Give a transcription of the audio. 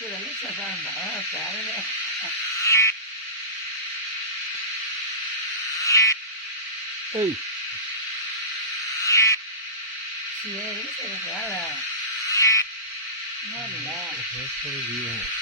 كده لسه فاهمة تعالى. اي Sí, eso es rara. No, no. eso es bien.